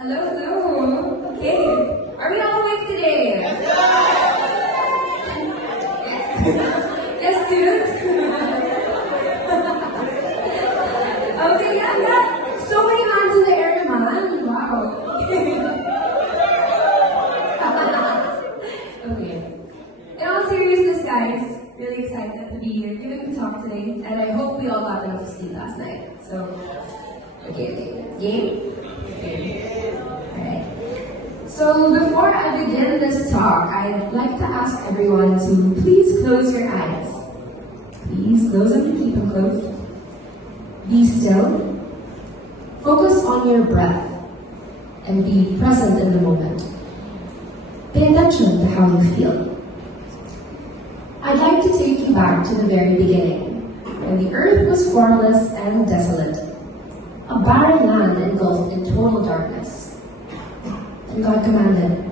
Hello, hello. Okay. Are we all awake today? Yes. Yes, students. Okay, yeah. So many hands in the air, man. Wow. Okay. In all seriousness, guys, really excited to be here giving a talk today, and I hope we all got enough sleep last night. So, okay. Game? Alright. So before I begin this talk, I'd like to ask everyone to please close your eyes. Please, those of you keep them closed. Be still. Focus on your breath and be present in the moment. Pay attention to how you feel. I'd like to take you back to the very beginning, when the earth was formless and desolate. A barren land engulfed in total darkness. And God commanded,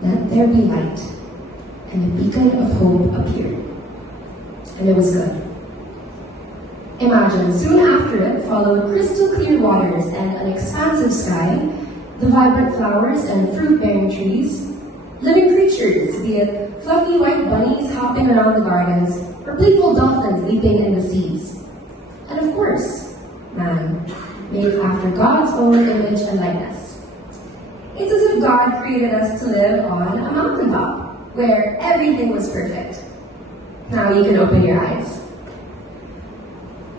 "Let there be light," and a beacon of hope appeared. And it was good. Imagine, soon after it followed crystal clear waters and an expansive sky, the vibrant flowers and fruit-bearing trees, living creatures, be it fluffy white bunnies hopping around the gardens, or playful dolphins leaping in the seas. And of course, man, made after God's own image and likeness. It's as if God created us to live on a mountaintop, where everything was perfect. Now you can open your eyes.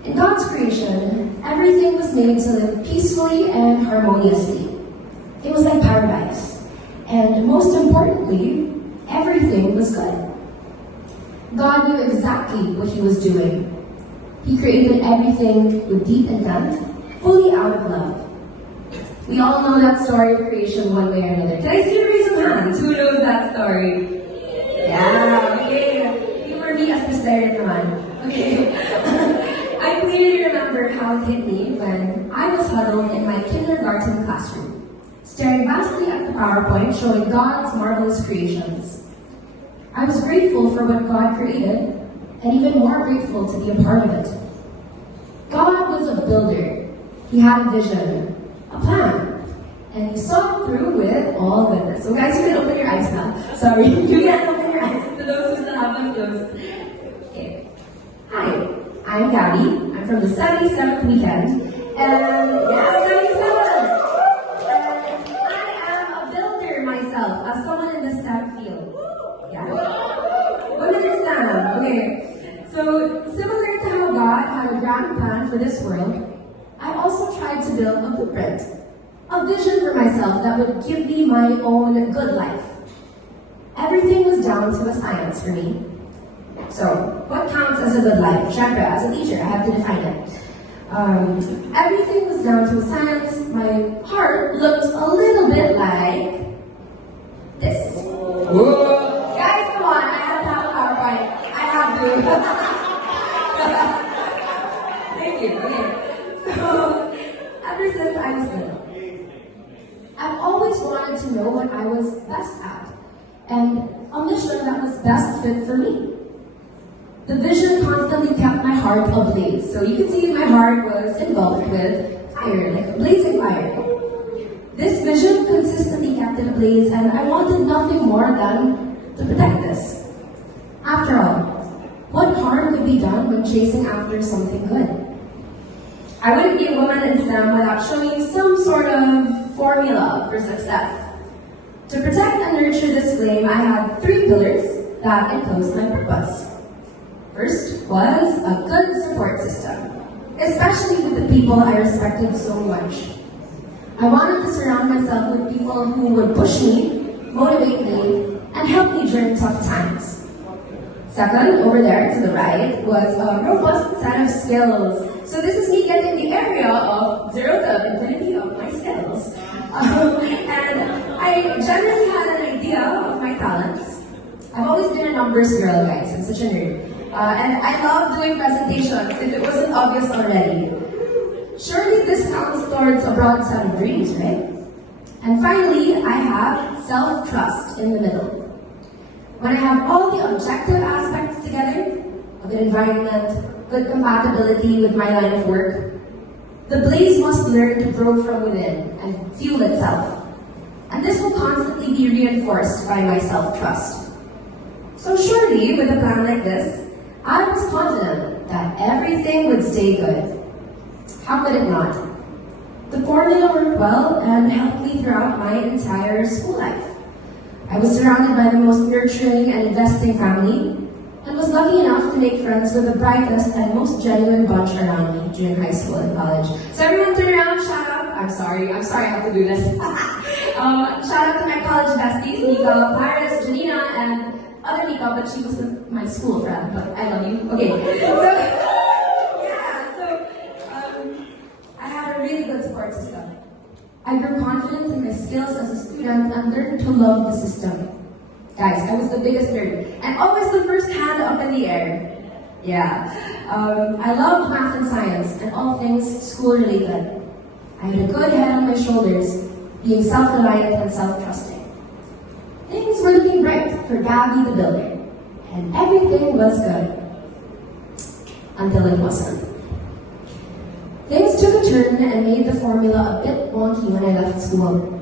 In God's creation, everything was made to live peacefully and harmoniously. It was like paradise. And most importantly, everything was good. God knew exactly what He was doing. He created everything with deep intent, fully out of love. We all know that story of creation one way or another. Can I see the raise of hands? Who knows that story? Yeah, okay. You were me as the stared naman. Okay. I clearly remember how it hit me when I was huddled in my kindergarten classroom, staring vastly at the PowerPoint showing God's marvelous creations. I was grateful for what God created, and even more grateful to be a part of it. God was a builder. He had a vision, a plan, and He saw it through with all goodness. So guys, you can open your eyes now. Sorry, you can open your eyes to those who still have them closed. Okay. Hi, I'm Gabbie. I'm from the 77th weekend. And yeah, 77! And I am a builder myself, as someone in the STEM field. Yeah. Women in STEM. Okay. So, similar to how God had a grand plan for this world, I also tried to build a blueprint, a vision for myself that would give me my own good life. Everything was down to a science for me. So, what counts as a good life? Syempre, as a teacher, I have to define it. Everything was down to a science. My heart looked a little bit like this. Whoa. Guys, come on, I have to have a PowerPoint. I have to. Thank you. Okay. So, ever since I was little, I've always wanted to know what I was best at, and a mission that was best fit for me. The vision constantly kept my heart ablaze. So you can see my heart was engulfed with fire, like a blazing fire. This vision consistently kept it ablaze, and I wanted nothing more than to protect this. After all, what harm could be done when chasing after something good? I wouldn't be a woman in STEM without showing you some sort of formula for success. To protect and nurture this flame, I had 3 pillars that enclosed my purpose. First was a good support system, especially with the people I respected so much. I wanted to surround myself with people who would push me, motivate me, and help me during tough times. Second, over there to the right, was a robust set of skills. So this is me getting the area of 0 to infinity of my skills. And I generally had an idea of my talents. I've always been a numbers girl, guys. I'm such a nerd. And I love doing presentations, if it wasn't obvious already. Surely this counts towards a broad set of dreams, right? And finally, I have self-trust in the middle. When I have all the objective aspects together, a good environment, good compatibility with my line of work, The blaze must learn to grow from within and fuel itself. And this will constantly be reinforced by my self-trust. So surely, with a plan like this, I was confident that everything would stay good. How could it not? The formula worked well and helped me throughout my entire school life. I was surrounded by the most nurturing and investing family, and was lucky enough to make friends with the brightest and most genuine bunch around me during high school and college. So everyone turn around, shout out. I'm sorry I have to do this. Shout out to my college besties, Nika, Paris, Janina, and other Nika, but she wasn't my school friend, but I love you. Okay, so I had a really good support system. I grew confidence in my skills as a student and learned to love the system. Guys, I was the biggest nerd, and always the first hand up in the air. Yeah. I loved math and science, and all things school-related. I had a good head on my shoulders, being self-reliant and self-trusting. Things were looking bright for Gabbie the builder, and everything was good. Until it wasn't. Things took a turn and made the formula a bit wonky when I left school.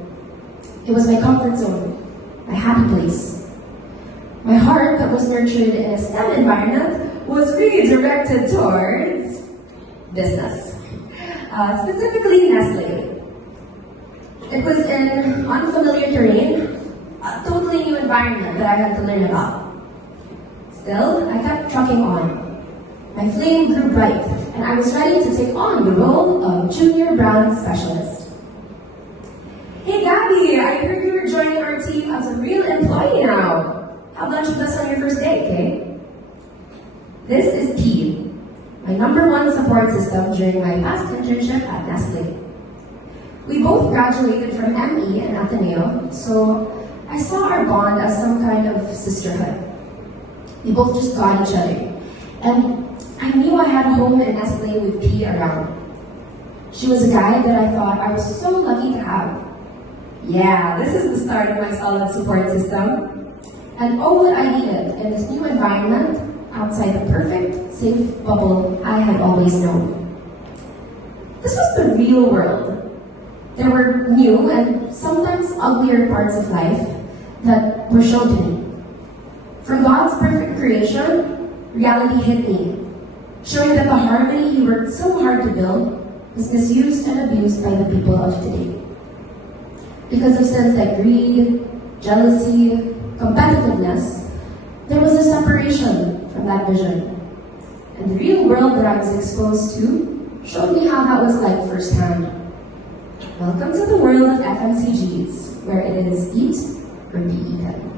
It was my comfort zone, my happy place. My heart that was nurtured in a STEM environment was redirected towards business. Specifically Nestle. It was in unfamiliar terrain, a totally new environment that I had to learn about. Still, I kept trucking on. My flame grew bright, and I was ready to take on the role of junior brand specialist. Hey Gabbie, I heard you were joining our team as a real employee now. Have lunch with us on your first day, okay? This is P, my #1 support system during my past internship at Nestle. We both graduated from ME and Ateneo, so I saw our bond as some kind of sisterhood. We both just got each other. And I knew I had a home in Nestle with P around. She was a guy that I thought I was so lucky to have. Yeah, this is the start of my solid support system. And oh, what I needed in this new environment outside the perfect, safe bubble I had always known. This was the real world. There were new and sometimes uglier parts of life that were shown to me. From God's perfect creation, reality hit me, showing that the harmony He worked so hard to build was misused and abused by the people of today. Because of sins like greed, jealousy, competitiveness, there was a separation from that vision. And the real world that I was exposed to showed me how that was like firsthand. Welcome to the world of FMCGs, where it is eat or be eaten.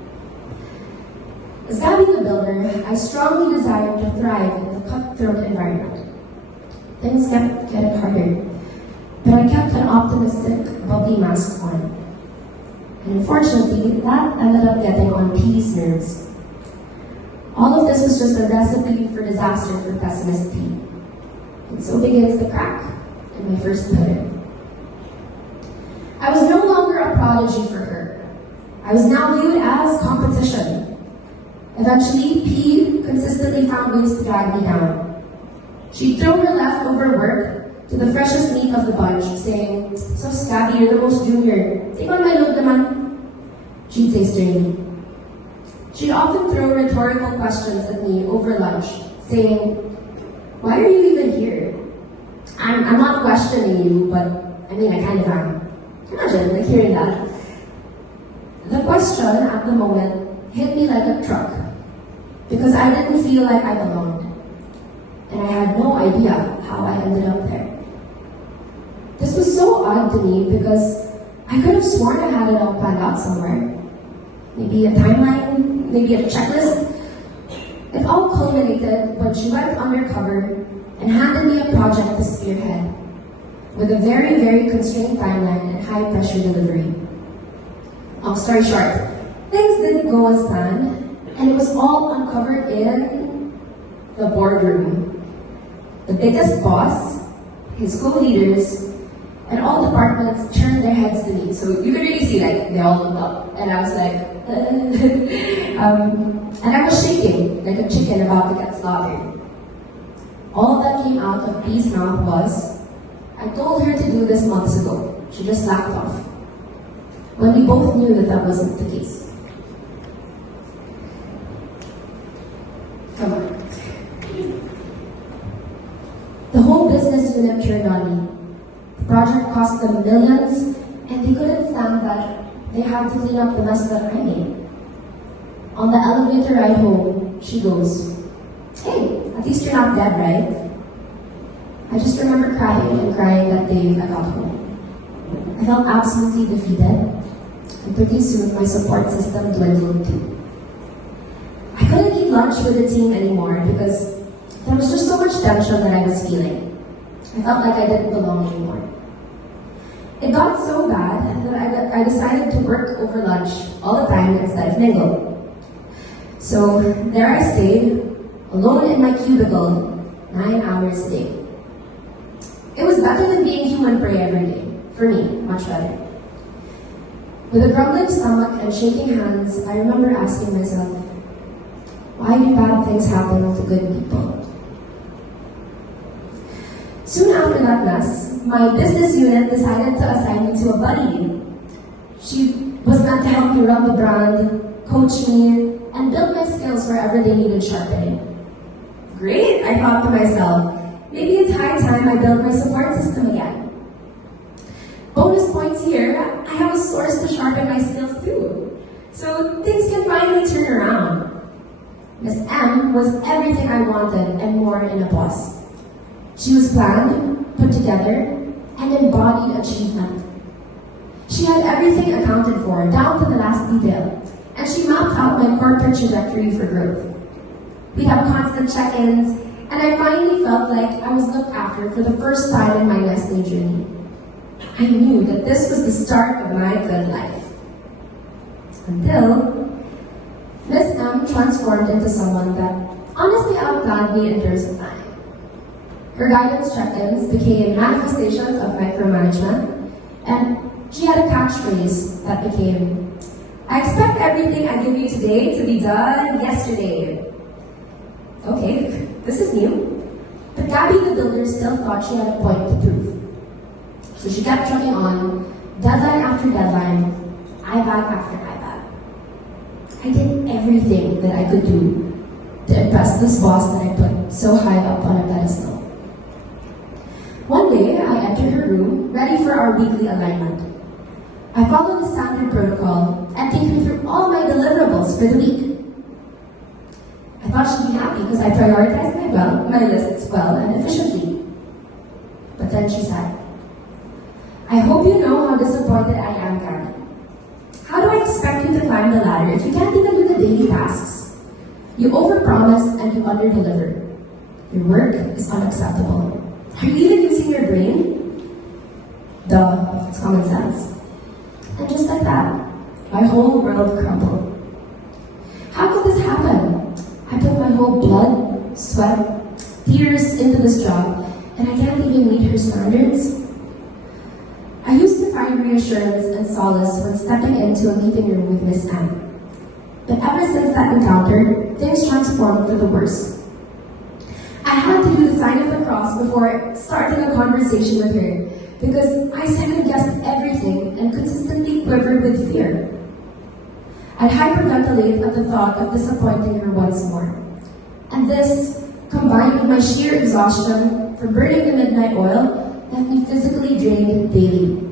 As Gabbie the builder, I strongly desired to thrive in the cutthroat environment. Things kept getting harder, but I kept an optimistic, bubbly mask on. And unfortunately, that ended up getting on P's nerves. All of this was just a recipe for disaster for pessimist P. And so begins the crack in my first pillar. I was no longer a prodigy for her. I was now viewed as competition. Eventually, P consistently found ways to drag me down. She'd throw her leftover work to the freshest meat of the bunch, saying, "So Gabbie, you're the most junior. Take on my load naman." She'd say sternly. She'd often throw rhetorical questions at me over lunch, saying, "Why are you even here? I'm not questioning you, but I kind of am." Imagine, hearing that. The question at the moment hit me like a truck, because I didn't feel like I belonged. And I had no idea how I ended up there. This was so odd to me because I could have sworn I had it all planned out somewhere. Maybe a timeline, maybe a checklist. It all culminated when she went undercover and handed me a project to spearhead with a very, very constrained timeline and high pressure delivery. Long story short, things didn't go as planned, and it was all uncovered in the boardroom. The biggest boss, his co-leaders, and all departments turned their heads to me. So you could really see, they all looked up. And I was like, and I was shaking like a chicken about to get slaughtered. All that came out of P's mouth was, I told her to do this months ago. She just laughed off. When we both knew that that wasn't the case. Come on. The whole business unit turned on me. The project cost them millions, and they couldn't stand that they had to clean up the mess that I made. On the elevator ride home, she goes, "Hey, at least you're not dead, right?" I just remember crying and crying that day I got home. I felt absolutely defeated, and pretty soon my support system dwindled too. I couldn't eat lunch with the team anymore because there was just so much tension that I was feeling. I felt like I didn't belong anymore. It got so bad that I decided to work over lunch all the time instead of mingle. So there I stayed, alone in my cubicle, 9 hours a day. It was better than being human prey every day. For me, much better. With a grumbling stomach and shaking hands, I remember asking myself, why do bad things happen to good people? Soon after that mess, my business unit decided to assign me to a buddy. She was meant to help me run the brand, coach me, and build my skills wherever they needed sharpening. Great, I thought to myself. Maybe it's high time I build my support system again. Bonus points here, I have a source to sharpen my skills too. So things can finally turn around. Miss M was everything I wanted and more in a boss. She was planned, put together, and embodied achievement. She had everything accounted for, down to the last detail, and she mapped out my corporate trajectory for growth. We'd have constant check-ins, and I finally felt like I was looked after for the first time in my Nestle journey. I knew that this was the start of my good life. Until Miss M transformed into someone that honestly outplanned me in terms of time. Her guidance check-ins became manifestations of micromanagement, and she had a catchphrase that became, "I expect everything I give you today to be done yesterday." Okay, this is new. But Gabbie the builder still thought she had a point to prove. So she kept trucking on, deadline after deadline, IBAG after IBAG. I did everything that I could do to impress this boss that I put so high up on a pedestal. One day, I entered her room, ready for our weekly alignment. I followed the standard protocol and take her through all my deliverables for the week. I thought she'd be happy because I prioritized my lists well and efficiently. But then she said, "I hope you know how disappointed I am, Gabbie. How do I expect you to climb the ladder if you can't even do the daily tasks? You overpromise and you underdeliver. Your work is unacceptable. Are you even using your brain?" Duh, it's common sense. And just like that, my whole world crumbled. How could this happen? I put my whole blood, sweat, tears into this job, and I can't even meet her standards? I used to find reassurance and solace when stepping into a meeting room with Miss M. But ever since that encounter, things transformed for the worse. I had to do the sign of the cross before starting a conversation with her because I second-guessed everything and consistently quivered with fear. I'd hyperventilate at the thought of disappointing her once more. And this, combined with my sheer exhaustion from burning the midnight oil, left me physically drained daily.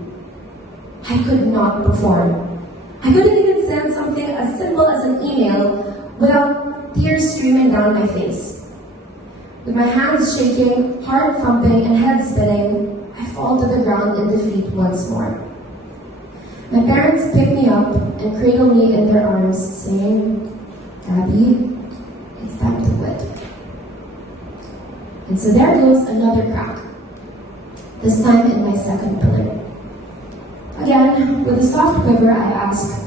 I could not perform. I couldn't even send something as simple as an email without tears streaming down my face. With my hands shaking, heart thumping, and head spinning, I fall to the ground in defeat once more. My parents pick me up and cradle me in their arms, saying, "Gabbie, it's time to quit." And so there goes another crack, this time in my second pillar. Again, with a soft quiver, I ask,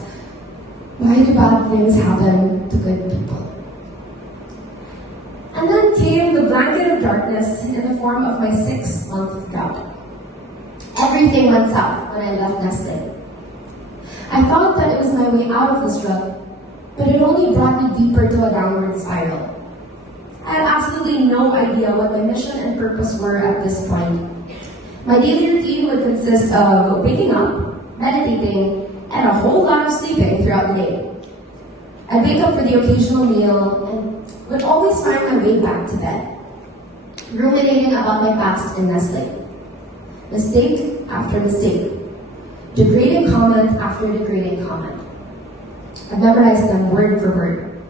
why do bad things happen to good people? And then came the blanket of darkness in the form of my 6-month drought. Everything went south when I left Nestle. I thought that it was my way out of this rut, but it only brought me deeper to a downward spiral. I had absolutely no idea what my mission and purpose were at this point. My daily routine would consist of waking up, meditating, and a whole lot of sleeping throughout the day. I'd wake up for the occasional meal and would always find my way back to bed, ruminating about my past in Nestle. Mistake after mistake. Degrading comment after degrading comment. I've memorized them word for word.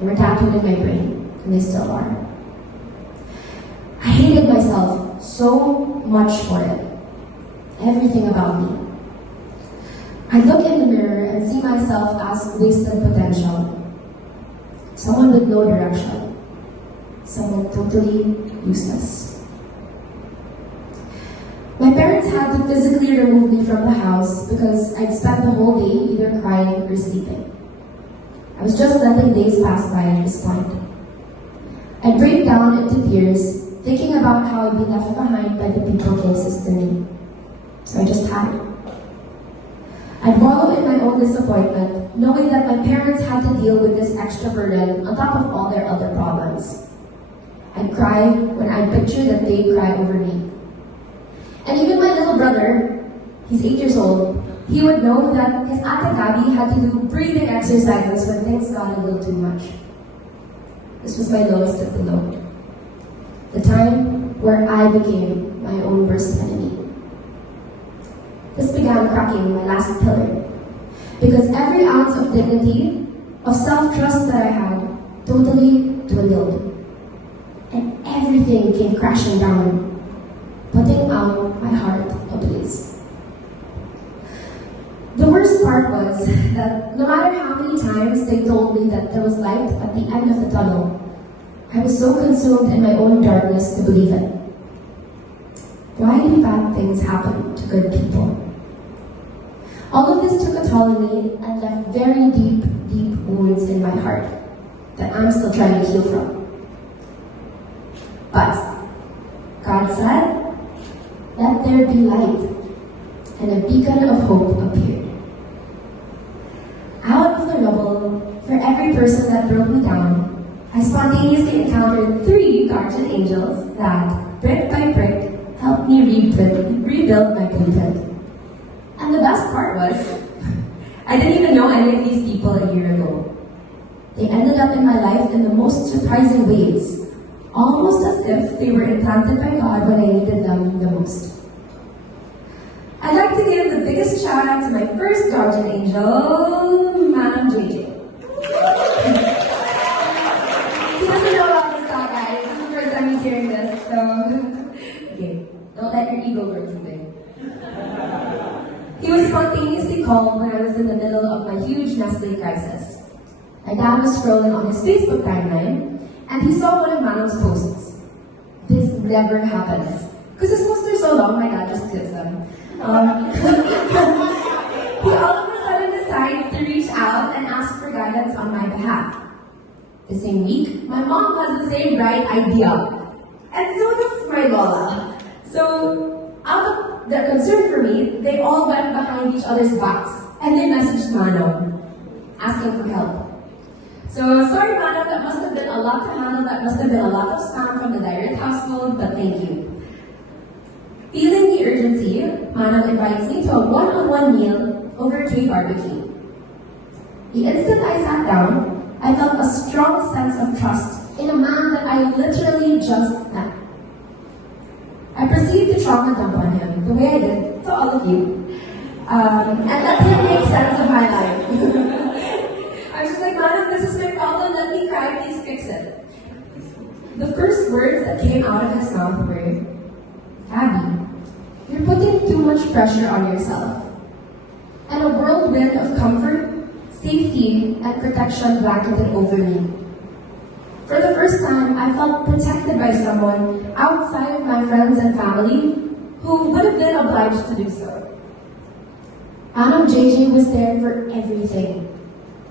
They were tattooed in my brain, and they still are. I hated myself so much for it. Everything about me. I look in the mirror and see myself as wasted potential. Someone with no direction. Someone totally useless. My parents had to physically remove me from the house because I'd spent the whole day either crying or sleeping. I was just letting days pass by at this point. I'd break down into tears, thinking about how I'd be left behind by the people closest to me. So I just had it. I'd wallow in my own disappointment, knowing that my parents had to deal with this extra burden on top of all their other problems. I'd cry when I'd picture that they'd cry over me. And even my little brother, he's 8 years old, he would know that his Ate Gabbie had to do breathing exercises when things got a little too much. This was my lowest of the low. The time where I became my own worst enemy. This began cracking my last pillar, because every ounce of dignity, of self-trust that I had, totally dwindled. And everything came crashing down, putting out my heart ablaze. The worst part was that no matter how many times they told me that there was light at the end of the tunnel, I was so consumed in my own darkness to believe it. Why do bad things happen to good people? All of this took a toll on me and left very deep, deep wounds in my heart that I'm still trying to heal from. But God said, "Let there be light," and a beacon of hope appeared. Out of the rubble, for every person that broke me down, I spontaneously encountered 3 guardian angels that, brick by brick, helped me rebuild my blueprint. And the best part was, I didn't even know any of these people a year ago. They ended up in my life in the most surprising ways, almost as if they were implanted by God when I needed them the most. I'd like to give the biggest shout out to my first guardian angel, Madam JJ. He doesn't know about this talk, guys. This is the first time he's hearing this, so okay, don't let your ego grow too big. He was spontaneously called when I was in the middle of my huge Nestle crisis. My dad was scrolling on his Facebook timeline, and he saw one of Manong's posts. This never happens. Because his posts are so long, my dad just skips them. He all of a sudden decides to reach out and ask for guidance on my behalf. The same week, my mom has the same bright idea. And so does my Lola. So, out of their concern for me, they all went behind each other's backs and they messaged Manong, asking for help. So, sorry Manong, that must have been a lot to handle, that must have been a lot of spam from the direct household, but thank you. Feeling the urgency, Manong invites me to a one-on-one meal over a tree barbecue. The instant I sat down, I felt a strong sense of trust in a man that I literally just met. I proceeded to trauma dump on him, the way I did to all of you, and let him make sense of my life. I was just like, Manong, this is my problem, let me cry, please fix it. The first words that came out of his mouth were, "Gabbie, you're putting too much pressure on yourself." And a whirlwind of comfort, safety, and protection blanketed over me. For the first time, I felt protected by someone outside of my friends and family who would have been obliged to do so. Madam JJ was there for everything.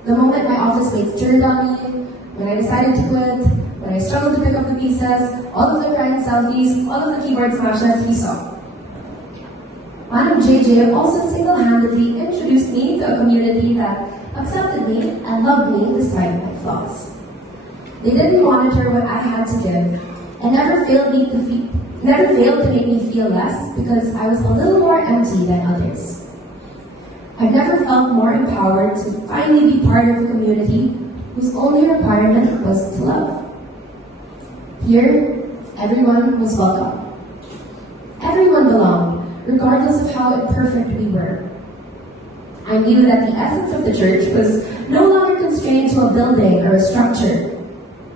The moment my office mates turned on me, when I decided to quit, when I struggled to pick up the pieces, all of the crying selfies, all of the keyboard smashes, he saw. Madam JJ also single-handedly introduced me to a community that accepted me and loved me despite my flaws. They didn't monitor what I had to give and never failed me to never failed to make me feel less because I was a little more empty than others. I've never felt more empowered to finally be part of a community whose only requirement was to love. Here, everyone was welcome. Everyone belonged, regardless of how imperfect we were. I knew that the essence of the church was no longer constrained to a building or a structure.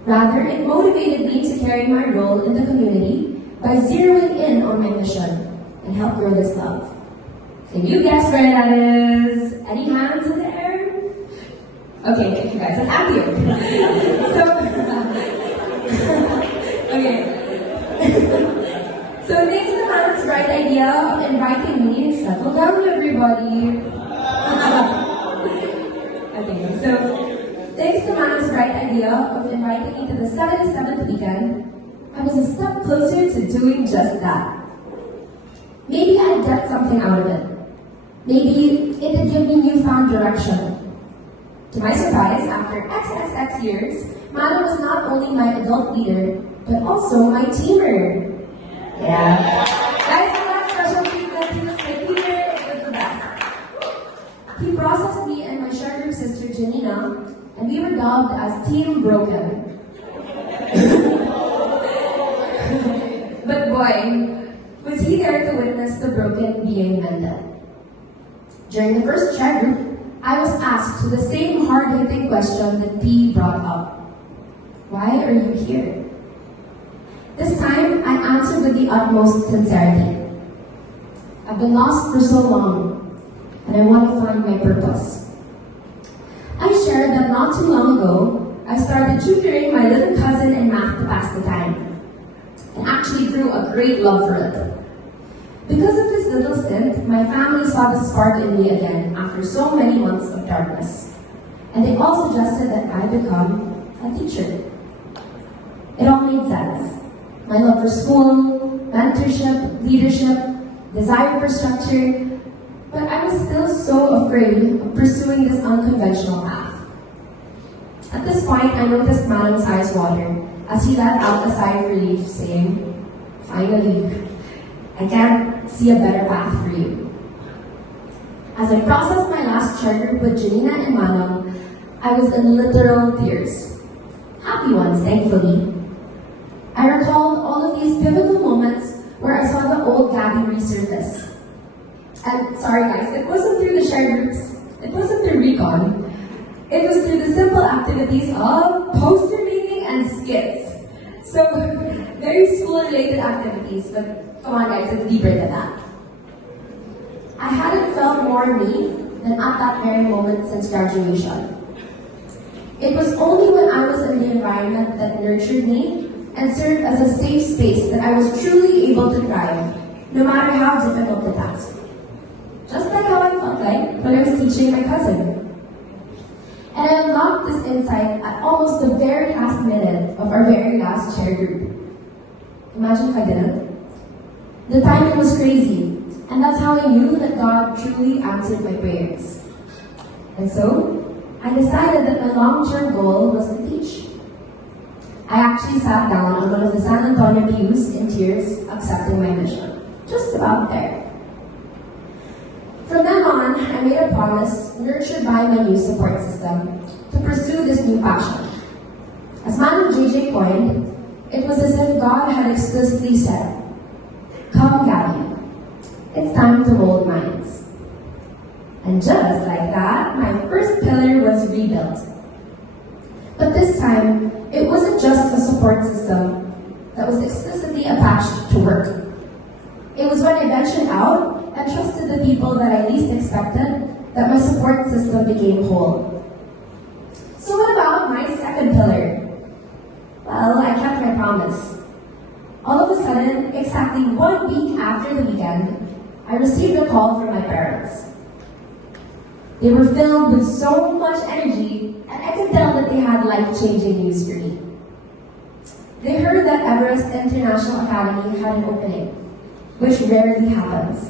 Rather, it motivated me to carry my role in the community by zeroing in on my mission and help grow this love. Can you guess where that is? Any hands in the air? Okay, thank you guys. It's Antioch. So thanks to Hannah's bright idea of inviting me, settle down everybody. Thanks to Mana's bright idea of inviting me to the 77th weekend, I was a step closer to doing just that. Maybe I'd get something out of it. Maybe it would give me newfound direction. To my surprise, after XXX years, Mana was not only my adult leader, but also my teamer. Yeah. Guys, I'm not special treatment. He was my leader. It was the best. He processed me and my share group sister, Janina, and we were dubbed as Team Broken. But boy, was he there to witness the broken being mended. During the first share group, I was asked the same hard-hitting question that P brought up. Why are you here? This time, I answered with the utmost sincerity. I've been lost for so long, and I want to find my purpose. I shared that not too long ago, I started tutoring my little cousin in math to pass the time, and actually grew a great love for it. Because of this little stint, my family saw the spark in me again after so many months of darkness, and they all suggested that I become a teacher. It all made sense. My love for school, mentorship, leadership, desire for structure, but I was still so afraid of pursuing this unconventional path. At this point, I noticed Manong's eyes water as he let out a sigh of relief, saying, "Finally, I can't see a better path for you." As I processed my last share group with Janina and Manong, I was in literal tears. Happy ones, thankfully. I recalled all of these pivotal moments where I saw the old Gabbie resurface. And sorry guys, it wasn't through the share groups, it wasn't through recon. It was through the simple activities of poster making and skits. So, very school-related activities, but come on guys, it's deeper than that. I hadn't felt more me than at that very moment since graduation. It was only when I was in the environment that nurtured me and served as a safe space that I was truly able to thrive, no matter how difficult the task. Just like how I felt like when I was teaching my cousin. And I unlocked this insight at almost the very last minute of our very last share group. Imagine if I didn't. The timing was crazy, and that's how I knew that God truly answered my prayers. And so, I decided that my long-term goal was to teach. I actually sat down on one of the San Antonio pews in tears, accepting my mission. Just about there. From then on, I made a promise, nurtured by my new support system, to pursue this new passion. As Manong JJ coined, it was as if God had explicitly said, "Come, Gabbie, it's time to mold minds." And just like that, my first pillar was rebuilt. But this time, it wasn't just a support system that was explicitly attached to work. It was when I ventured out and trusted the people that I least expected that my support system became whole. So what about my second pillar? Well, I kept my promise. All of a sudden, exactly 1 week after the weekend, I received a call from my parents. They were filled with so much energy, and I could tell that they had life-changing news for me. They heard that Everest International Academy had an opening, which rarely happens.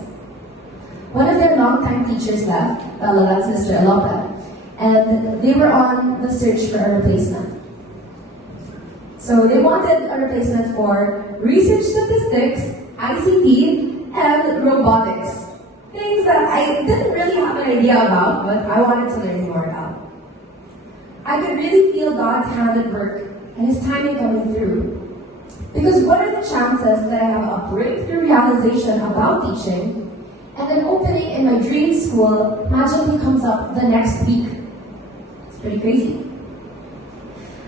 One of their longtime teachers left, well, that's Mr. Alopa, and they were on the search for a replacement. So So they wanted a replacement for research statistics, ICT, and robotics. Things that I didn't really have an idea about, but I wanted to learn more about. I could really feel God's hand at work and His timing coming through. Because what are the chances that I have a breakthrough realization about teaching and an opening in my dream school magically comes up the next week? It's pretty crazy.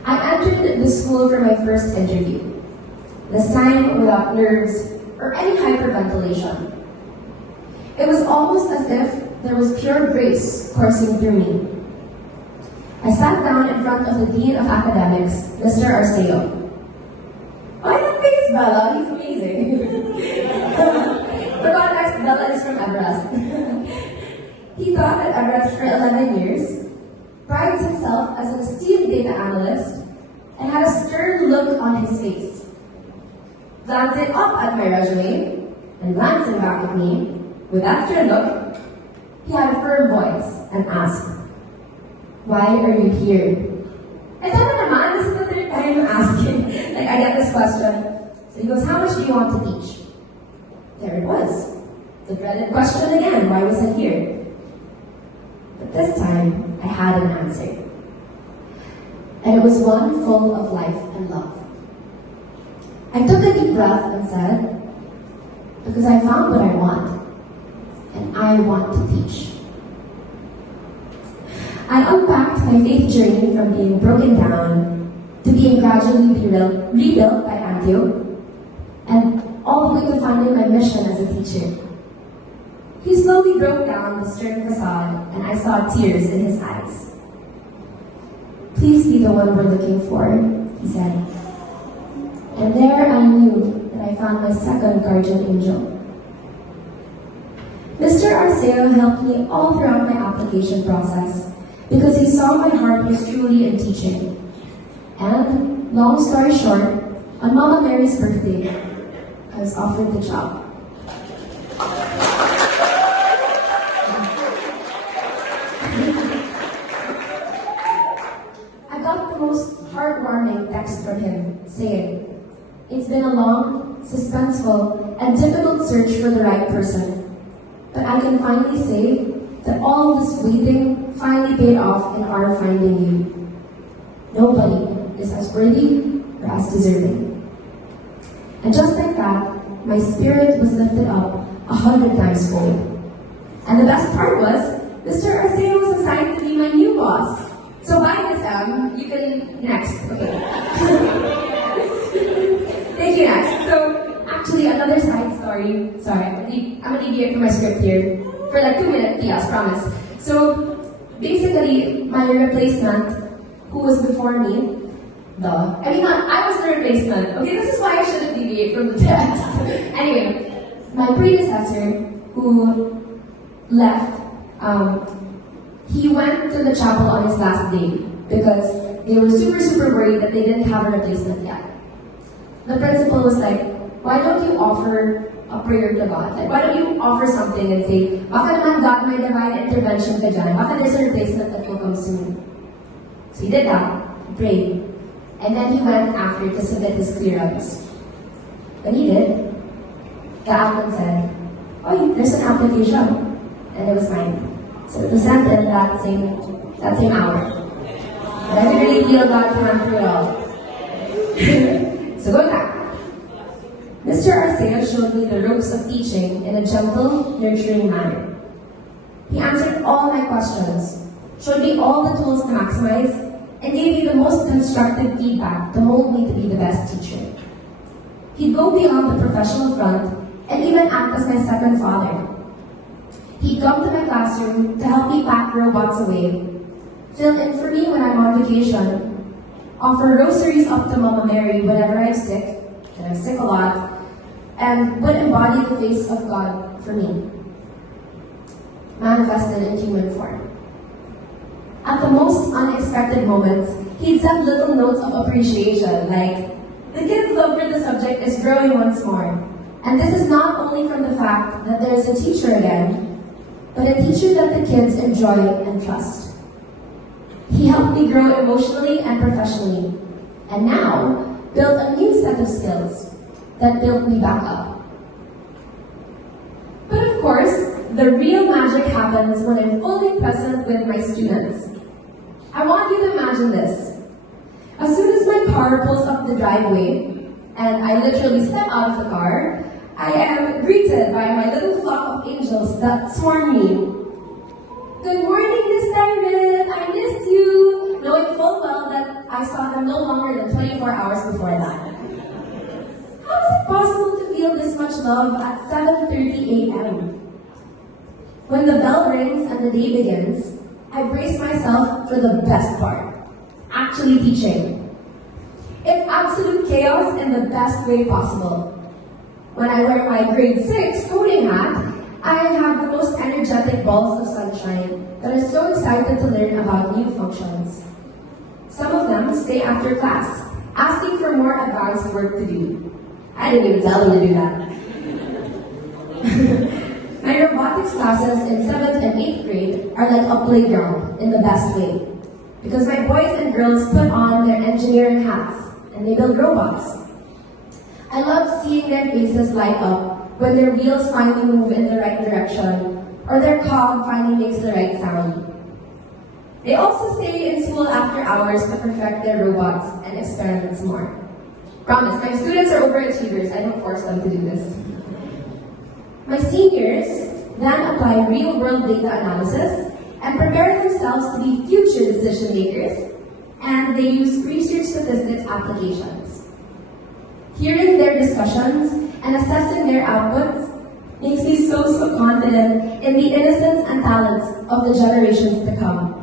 I entered the school for my first interview. This time without nerves or any hyperventilation. It was almost as if there was pure grace coursing through me. I sat down in front of the Dean of Academics, Mr. Arceo. Oh, that face, Bella. He's amazing. For context, Bella is from Everest. He taught at Everest for 11 years, prides himself as an esteemed data analyst, and had a stern look on his face. Glancing up at my resume, and glancing back at me, with that stern look, he had a firm voice and asked, "Why are you here?" And then naman, this is the third time I'm asking. Like, I get this question. So he goes, "How much do you want to teach?" There it was. The dreaded question again, why was I here? But this time, I had an answer. And it was one full of life and love. I took a deep breath and said, "Because I found what I want, and I want to teach." I unpacked my faith journey from being broken down to being gradually rebuilt by Antioch, and all the way to finding my mission as a teacher. He slowly broke down the stern facade, and I saw tears in his eyes. "Please be the one we're looking for," he said. And there I knew that I found my second guardian angel. Mr. Arceo helped me all throughout my application process because he saw my heart was truly in teaching. And, long story short, on Mama Mary's birthday, I was offered the job. I got the most heartwarming text from him saying, "It's been a long, suspenseful, and difficult search for the right person. But I can finally say that all this waiting finally paid off in our finding you. Nobody is as worthy or as deserving." And just like that, my spirit was lifted up 100 times fold. And the best part was, Mr. Arceo was assigned to be my new boss. So by this, you can next. Okay. Thank you, next. So actually, another side story. Sorry, I'm gonna deviate from my script here for like 2 minutes. Yes, promise. So basically, my replacement, who was before me, I was the replacement. Okay, this is why I shouldn't deviate from the text. Anyway, my predecessor, who left, he went to the chapel on his last day because they were super worried that they didn't have a replacement yet. The principal was like, "Why don't you offer a prayer to God? Like, why don't you offer something and say, baka naman God may divine intervention ka dyan. Baka there's a replacement that will come soon." So he did that. He prayed. And then he went after to submit his clearance. When he did, the applicant said, "Oh, there's an application." And it was mine. So it was sent in that same hour. But I didn't really feel God's hand through it all. So going back. Mr. Arceo showed me the ropes of teaching in a gentle, nurturing manner. He answered all my questions, showed me all the tools to maximize, and gave me the most constructive feedback to mold me to be the best teacher. He'd go beyond the professional front and even act as my second father. He'd come to my classroom to help me pack robots away, fill in for me when I'm on vacation, offer rosaries up to Mama Mary whenever I'm sick, and I'm sick a lot, and would embody the face of God for me, manifested in human form. At the most unexpected moments, he'd send little notes of appreciation, like, "The kids' love for the subject is growing once more." And this is not only from the fact that there is a teacher again, but a teacher that the kids enjoy and trust. He helped me grow emotionally and professionally. And now, built a new set of skills that built me back up. But of course, the real magic happens when I'm fully present with my students. I want you to imagine this. As soon as my car pulls up the driveway, and I literally step out of the car, I am greeted by my little flock of angels that swarm me. Good morning, Miss Tyrant, I missed you, knowing full well that I saw them no longer than 24 hours before that. How is it possible to feel this much love at 7:30 a.m.? When the bell rings and the day begins, I brace myself for the best part, actually teaching. It's absolute chaos in the best way possible. When I wear my grade 6 coding hat, I have the most energetic balls of sunshine that are so excited to learn about new functions. Some of them stay after class, asking for more advanced work to do. I didn't even tell them to do that. My robotics classes in 7th and 8th grade are like a playground in the best way, because my boys and girls put on their engineering hats and they build robots. I love seeing their faces light up when their wheels finally move in the right direction or their cog finally makes the right sound. They also stay in school after hours to perfect their robots and experiment some more. Promise, my students are overachievers. I don't force them to do this. My seniors then apply real-world data analysis and prepare themselves to be future decision makers, and they use research statistics applications. Hearing their discussions and assessing their outputs makes me so confident in the innocence and talents of the generations to come.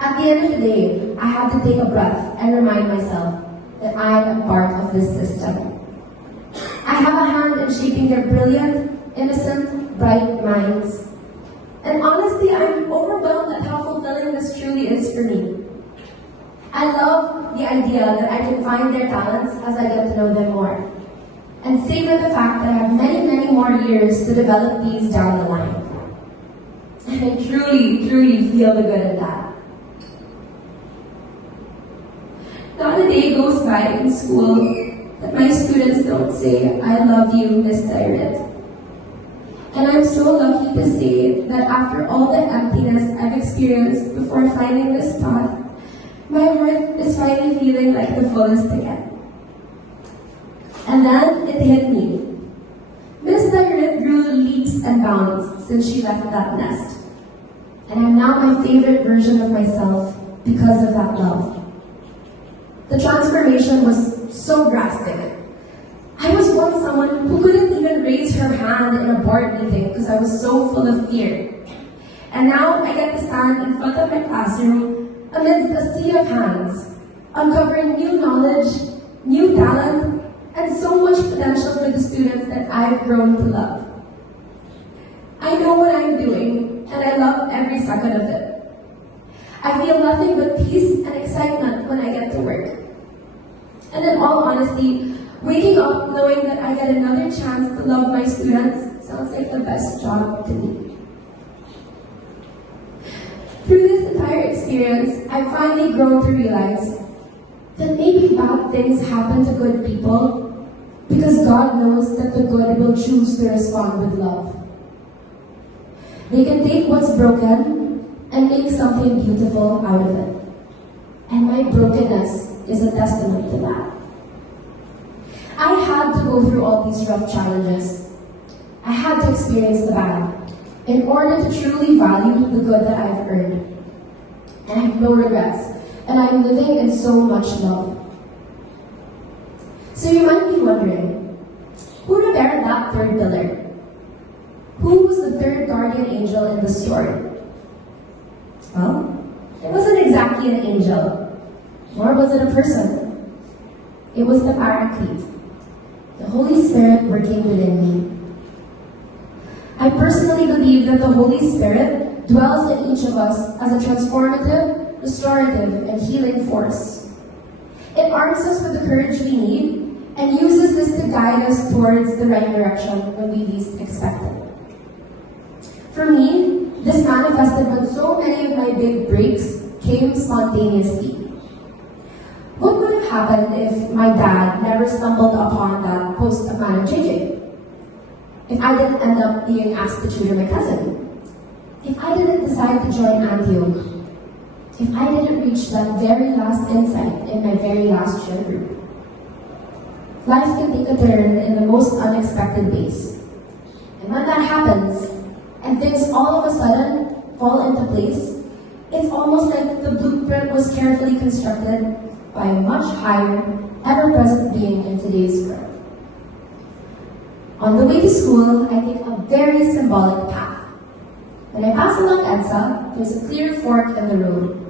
At the end of the day, I had to take a breath and remind myself that I am a part of this system. I have a hand in shaping their brilliant, innocent, bright minds. And honestly, I'm overwhelmed at how fulfilling this truly is for me. I love the idea that I can find their talents as I get to know them more, and savor the fact that I have many more years to develop these down the line. And I truly feel the good in that. Not a day goes by in school that my students don't say, "I love you, Miss Tyrant." And I'm so lucky to say that after all the emptiness I've experienced before finding this path, my heart is finally feeling like the fullest again. And then it hit me. Miss Tyrant grew leaps and bounds since she left that nest. And I'm now my favorite version of myself because of that love. The transformation was so drastic. I was once someone who couldn't even raise her hand in a board meeting because I was so full of fear. And now I get to stand in front of my classroom amidst a sea of hands, uncovering new knowledge, new talent, and so much potential for the students that I've grown to love. I know what I'm doing, and I love every second of it. I feel nothing but peace and excitement when I get to work. And in all honesty, waking up knowing that I get another chance to love my students sounds like the best job to me. Through this entire experience, I've finally grown to realize that maybe bad things happen to good people because God knows that the good will choose to respond with love. They can take what's broken and make something beautiful out of it. And my brokenness is a testament to that. I had to go through all these rough challenges. I had to experience the bad in order to truly value the good that I've earned. And I have no regrets, and I'm living in so much love. So you might be wondering, who repaired that third pillar? Who was the third guardian angel in the story? Well, it wasn't exactly an angel, nor was it a person. It was the Paraclete, the Holy Spirit working within me. I personally believe that the Holy Spirit dwells in each of us as a transformative, restorative, and healing force. It arms us with the courage we need and uses this to guide us towards the right direction when we least expect it. For me, this manifested when so many of my big breaks came spontaneously. What would have happened if my dad never stumbled upon that post of mine on JJ? If I didn't end up being asked to tutor my cousin? If I didn't decide to join Antioch? If I didn't reach that very last insight in my very last cheer group? Life can take a turn in the most unexpected ways. And when that happens, and things all of a sudden fall into place, it's almost like the blueprint was carefully constructed by a much higher, ever-present being in today's world. On the way to school, I take a very symbolic path. When I pass along EDSA, there's a clear fork in the road.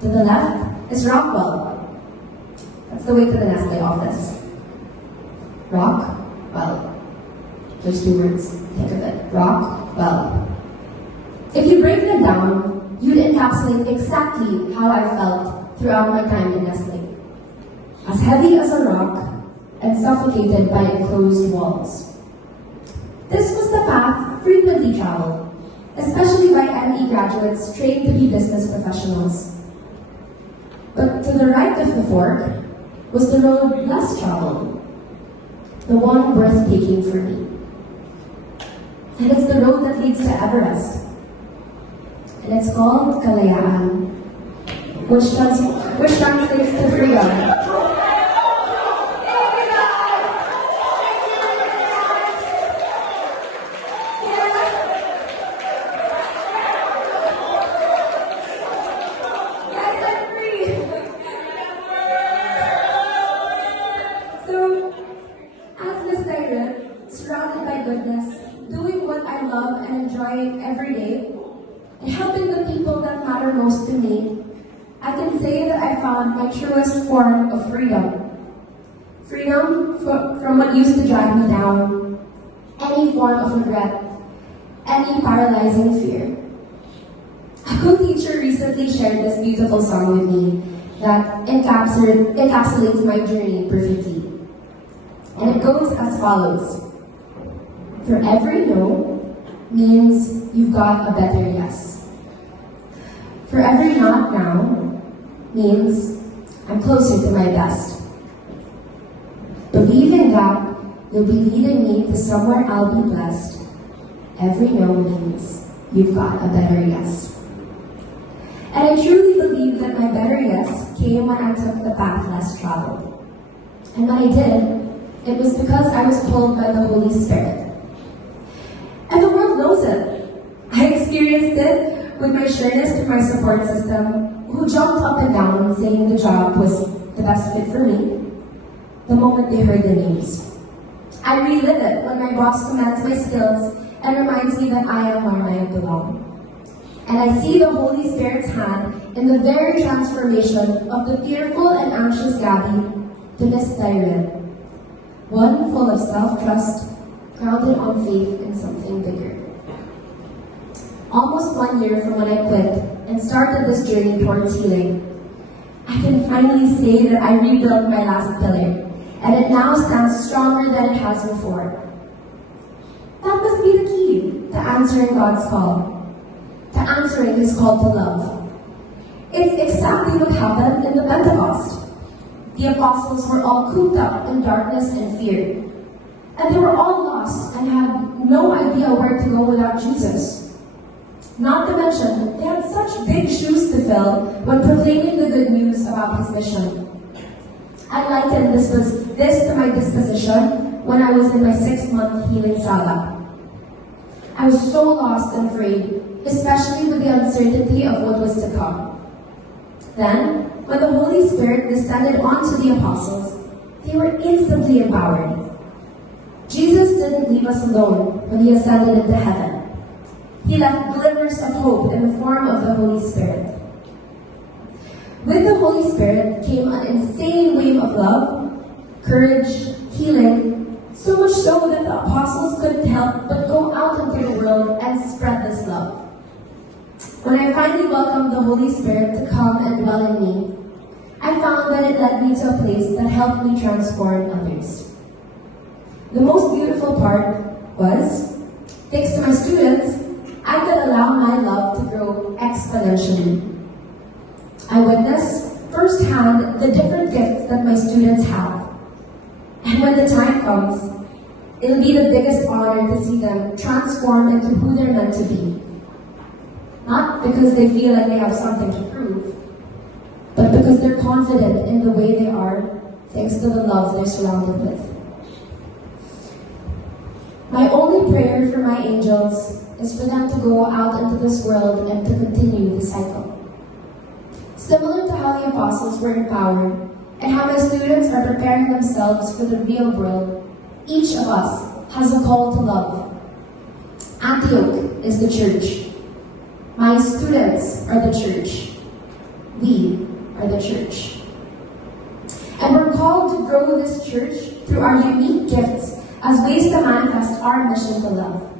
To the left is Rockwell. That's the way to the Nestle office. Rockwell. There's two words. Think of it. Rockwell. If you break them down, you'd encapsulate exactly how I felt throughout my time in Nestle. As heavy as a rock and suffocated by enclosed walls. This was the path frequently traveled, especially by ME graduates trained to be business professionals. But to the right of the fork was the road less traveled, the one worth taking for me. And it's the road that leads to Everest. And it's called Kalayaan, which translates to freedom. Surrounded by goodness, doing what I love and enjoy every day, and helping the people that matter most to me, I can say that I found my truest form of freedom. Freedom from what used to drag me down, any form of regret, any paralyzing fear. A co-teacher recently shared this beautiful song with me that encapsulates my journey perfectly. And it goes as follows. For every no means you've got a better yes. For every not now means I'm closer to my best. Believing that you'll be leading me to somewhere I'll be blessed. Every no means you've got a better yes. And I truly believe that my better yes came when I took the path less traveled. And when I did, it was because I was pulled by the Holy Spirit. And the world knows it. I experienced it with my sureness to my support system, who jumped up and down saying the job was the best fit for me the moment they heard the news. I relive it when my boss commends my skills and reminds me that I am where I belong. And I see the Holy Spirit's hand in the very transformation of the fearful and anxious Gabbie to Miss Tyrell, one full of self-trust, grounded on faith in something bigger. Almost 1 year from when I quit and started this journey towards healing, I can finally say that I rebuilt my last pillar, and it now stands stronger than it has before. That must be the key to answering God's call, to answering His call to love. It's exactly what happened in the Pentecost. The apostles were all cooped up in darkness and fear. And they were all lost and had no idea where to go without Jesus. Not to mention, they had such big shoes to fill when proclaiming the good news about His mission. I likened this to my disposition when I was in my 6-month healing sala. I was so lost and afraid, especially with the uncertainty of what was to come. Then, when the Holy Spirit descended onto the apostles, they were instantly empowered. Jesus didn't leave us alone when He ascended into heaven. He left glimmers of hope in the form of the Holy Spirit. With the Holy Spirit came an insane wave of love, courage, healing, so much so that the apostles couldn't help but go out into the world and spread this love. When I finally welcomed the Holy Spirit to come and dwell in me, I found that it led me to a place that helped me transform others. The most beautiful part was, thanks to my students, I could allow my love to grow exponentially. I witnessed firsthand the different gifts students have. And when the time comes, it'll be the biggest honor to see them transform into who they're meant to be. Not because they feel like they have something to prove, but because they're confident in the way they are, thanks to the love they're surrounded with. My only prayer for my angels is for them to go out into this world and to continue the cycle. Similar to how the apostles were empowered, and how my students are preparing themselves for the real world, each of us has a call to love. Antioch is the church. My students are the church. We are the church. And we're called to grow this church through our unique gifts as ways to manifest our mission to love.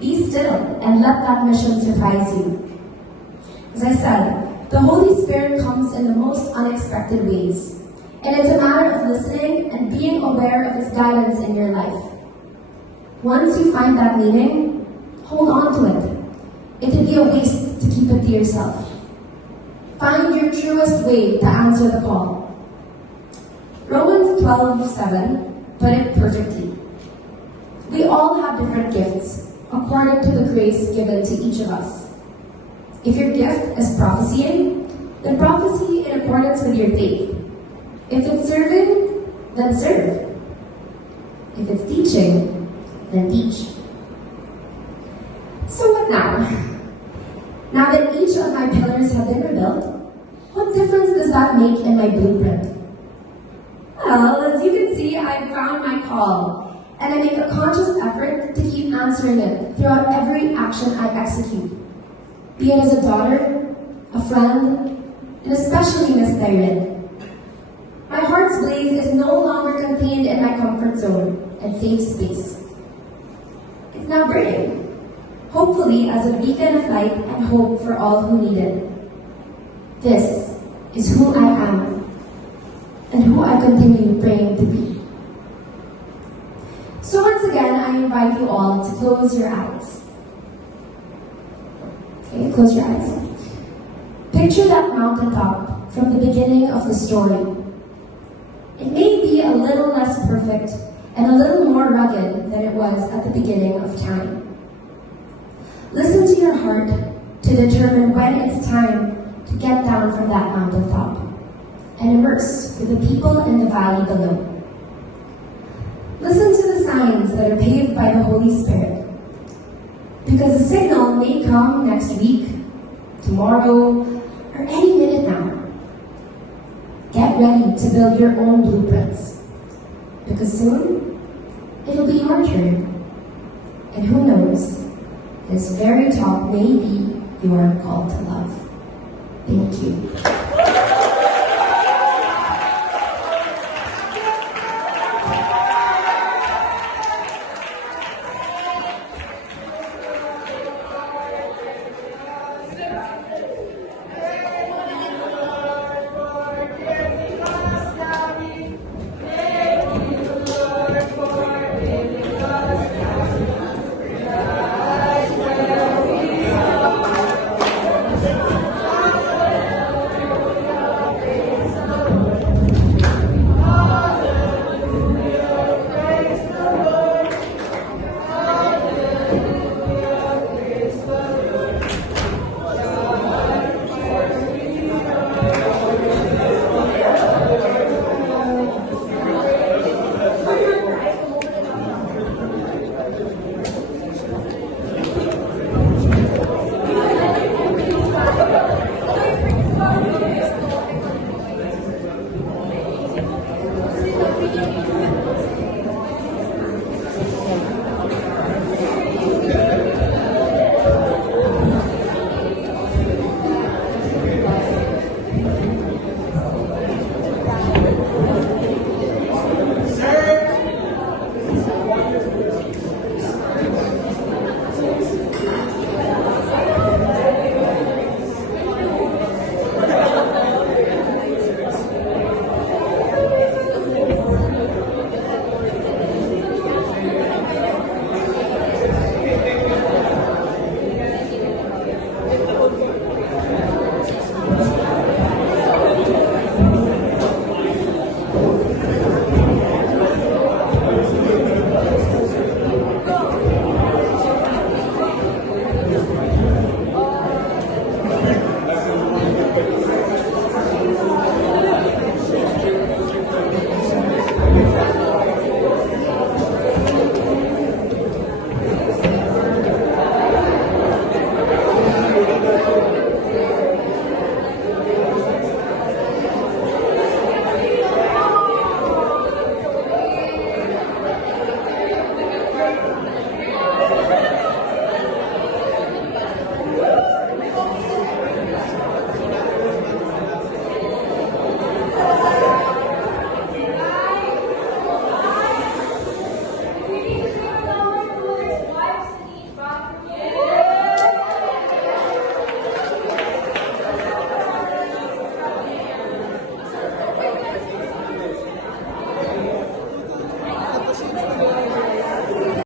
Be still and let that mission surprise you. As I said, the Holy Spirit comes in the most unexpected ways, and it's a matter of listening and being aware of His guidance in your life. Once you find that meaning, hold on to it. It would be a waste to keep it to yourself. Find your truest way to answer the call. Romans 12:7 put it perfectly. We all have different gifts according to the grace given to each of us. If your gift is prophesying, then prophecy in accordance with your faith. If it's serving, then serve. If it's teaching, then teach. So what now? Now that each of my pillars have been rebuilt, what difference does that make in my blueprint? Well, as you can see, I've found my call, and I make a conscious effort to keep answering it throughout every action I execute, be it as a daughter, a friend, and especially Miss Tyrell. My heart's blaze is no longer contained in my comfort zone and safe space. It's now burning, hopefully as a beacon of light and hope for all who need it. This is who I am, and who I continue praying to be. So once again, I invite you all to close your eyes. Okay, close your eyes. Picture that mountaintop from the beginning of the story. It may be a little less perfect and a little more rugged than it was at the beginning of time. Listen to your heart to determine when it's time to get down from that mountaintop and immerse with the people in the valley below. Listen to the signs that are paved by the Holy Spirit, because the signal may come next week, tomorrow, or any minute now. Get ready to build your own blueprints, because soon it'll be your turn. And who knows, this very top may be your call to love.